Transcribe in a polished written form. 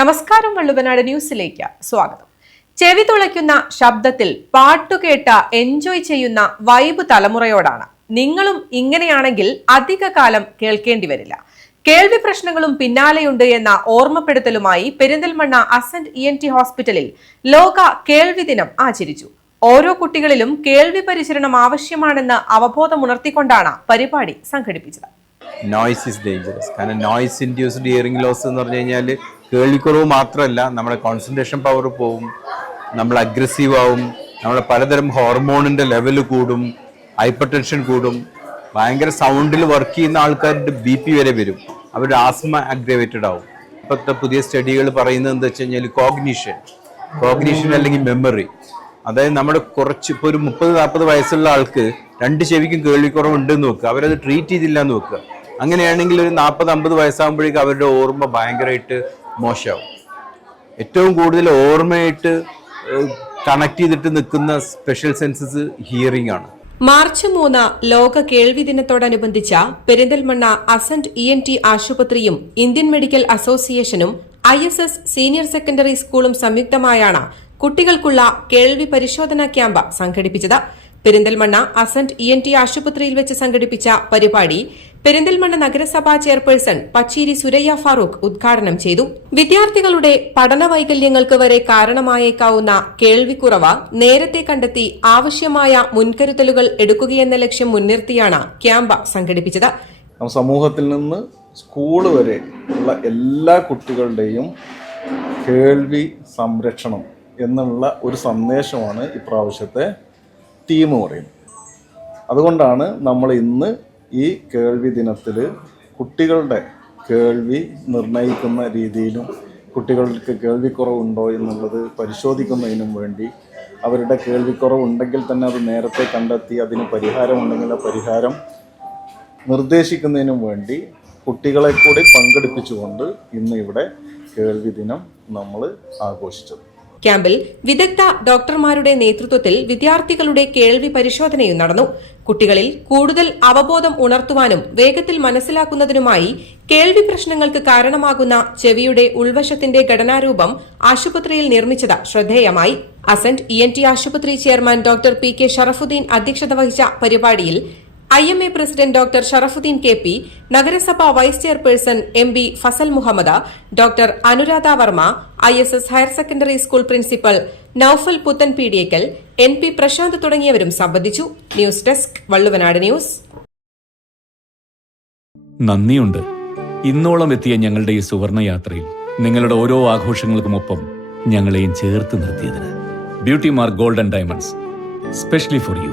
നമസ്കാരം, വള്ളുവനാട് ന്യൂസിലേക്ക് സ്വാഗതം. ചെവി തുളയ്ക്കുന്ന ശബ്ദത്തിൽ പാട്ടുകേട്ട എൻജോയ് ചെയ്യുന്ന വൈബ് തലമുറയോടാണ്. നിങ്ങളും ഇങ്ങനെയാണെങ്കിൽ അധിക കാലം കേൾക്കേണ്ടി വരില്ല. കേൾവി പ്രശ്നങ്ങളും പിന്നാലെയുണ്ട് എന്ന ഓർമ്മപ്പെടുത്തലുമായി പെരിന്തൽമണ്ണ അസന്റ് ENT ഹോസ്പിറ്റലിൽ ലോക കേൾവി ദിനം ആചരിച്ചു. ഓരോ കുട്ടികളിലും കേൾവി പരിചരണം ആവശ്യമാണെന്ന് അവബോധമുണർത്തിക്കൊണ്ടാണ് പരിപാടി സംഘടിപ്പിച്ചത്. Noise is dangerous. കാരണം നോയ്സ് ഇൻഡ്യൂസ്ഡ് ഹിയറിംഗ് ലോസ് എന്ന് പറഞ്ഞു കഴിഞ്ഞാൽ കേൾവിക്കുറവ് മാത്രമല്ല, നമ്മുടെ കോൺസെൻട്രേഷൻ പവർ പോവും, നമ്മൾ അഗ്രസീവ് ആവും, നമ്മുടെ പലതരം ഹോർമോണിൻ്റെ ലെവൽ കൂടും, ഹൈപ്പർ ടെൻഷൻ കൂടും, ഭയങ്കര സൗണ്ടിൽ വർക്ക് ചെയ്യുന്ന ആൾക്കാരുടെ BP വരെ വരും, അവരുടെ ആസ്മ അഗ്രവേറ്റഡ് ആവും. ഇപ്പോഴത്തെ പുതിയ സ്റ്റഡികൾ പറയുന്നത് എന്താ വെച്ച് കഴിഞ്ഞാൽ കോഗ്നീഷൻ അല്ലെങ്കിൽ മെമ്മറി, അതായത് നമ്മുടെ ഇപ്പോൾ ഒരു 30-40 വയസ്സുള്ള ആൾക്ക് 2 ചെവിക്കും കേൾവിക്കുറവുണ്ടെന്ന് വെക്കുക, അവരത് ട്രീറ്റ് ചെയ്തില്ല എന്ന് വെക്കുക. അങ്ങനെയാണെങ്കിൽ ഒരു 40-50 വയസ്സാകുമ്പോഴേക്കും അവരുടെ ഓർമ്മ ഭയങ്കരമായിട്ട് മോശമാവും. ഏറ്റവും കൂടുതൽ ഓർമ്മയായിട്ട് കണക്ട് ചെയ്തിട്ട് നിൽക്കുന്ന സ്പെഷ്യൽ സെൻസസ് ഹിയറിംഗ് ആണ്. മാർച്ച് 3 ലോക കേൾവി ദിനത്തോടനുബന്ധിച്ച പെരിന്തൽമണ്ണ അസന്റ് ENT ആശുപത്രിയും ഇന്ത്യൻ മെഡിക്കൽ അസോസിയേഷനും ISS സീനിയർ സെക്കൻഡറി സ്കൂളും സംയുക്തമായാണ് കുട്ടികൾക്കുള്ള കേൾവി പരിശോധനാ ക്യാമ്പ് സംഘടിപ്പിച്ചത്. പെരിന്തൽമണ്ണ അസന്റ് ENT ആശുപത്രിയിൽ വെച്ച് സംഘടിപ്പിച്ച പരിപാടി പെരിന്തൽമണ്ണ നഗരസഭാ ചെയർപേഴ്സൺ പച്ചീരി സുരയ്യ ഫാറൂഖ് ഉദ്ഘാടനം ചെയ്തു. വിദ്യാർത്ഥികളുടെ പഠന വൈകല്യങ്ങൾക്ക് വരെ കാരണമായേക്കാവുന്ന കേൾവിക്കുറവ് നേരത്തെ കണ്ടെത്തി ആവശ്യമായ മുൻകരുതലുകൾ എടുക്കുകയെന്ന ലക്ഷ്യം മുൻനിർത്തിയാണ് ക്യാമ്പ് സംഘടിപ്പിച്ചത്. സമൂഹത്തിൽ നിന്ന് സ്കൂൾ വരെ ഉള്ള എല്ലാ കുട്ടികളുടെയും കേൾവി സംരക്ഷണം എന്നുള്ള ഒരു സന്ദേശമാണ് ഇപ്രാവശ്യത്തെ തീം പറയുന്നത്. അതുകൊണ്ടാണ് നമ്മൾ ഇന്ന് ഈ കേൾവി ദിനത്തിൽ കുട്ടികളുടെ കേൾവി നിർണ്ണയിക്കുന്ന രീതിയിലും കുട്ടികൾക്ക് കേൾവിക്കുറവുണ്ടോ എന്നുള്ളത് പരിശോധിക്കുന്നതിനും വേണ്ടി, അവരുടെ കേൾവിക്കുറവുണ്ടെങ്കിൽ തന്നെ അത് നേരത്തെ കണ്ടെത്തി അതിന് പരിഹാരമുണ്ടെങ്കിൽ ആ പരിഹാരം നിർദ്ദേശിക്കുന്നതിനും വേണ്ടി കുട്ടികളെ കൂടി പങ്കെടുപ്പിച്ചുകൊണ്ട് ഇന്ന് ഇവിടെ കേൾവി ദിനം നമ്മൾ ആഘോഷിച്ചത്. ക്യാമ്പിൽ വിദഗ്ധ ഡോക്ടർമാരുടെ നേതൃത്വത്തിൽ വിദ്യാർത്ഥികളുടെ കേൾവി പരിശോധനയും നടന്നു. കുട്ടികളിൽ കൂടുതൽ അവബോധം ഉണർത്തുവാനും വേഗത്തിൽ മനസ്സിലാക്കുന്നതിനുമായി കേൾവി പ്രശ്നങ്ങൾക്ക് കാരണമാകുന്ന ചെവിയുടെ ഉൾവശത്തിന്റെ ഘടനാരൂപം ആശുപത്രിയിൽ നിർമ്മിച്ചത് ശ്രദ്ധേയമായി. അസന്റ് ENT ആശുപത്രി ചെയർമാൻ ഡോക്ടർ PK ഷറഫുദ്ദീൻ അധ്യക്ഷത വഹിച്ച പരിപാടിയിൽ IMA president doctor Sharafuddin KP, നഗരസഭാ vice chairperson MB Fazal Muhammad, doctor Anuradha Varma, ISS higher secondary school principal Noufal Puthan Peediyakkal, NP Prashanth തുടങ്ങിയവരും സംബന്ധിച്ചു. News desk, Valluvanad news. നന്ദിയുണ്ട് ഇന്നോളം എത്തിയ ഞങ്ങളുടെ ഈ സുവർണ യാത്രയിൽ നിങ്ങളുടെ ഓരോ ആഘോഷങ്ങൾക്കുമൊപ്പം ഞങ്ങളെയും ചേർത്ത് നിർത്തിയതിന്. Beauty Mark Gold and Diamonds, specially for U.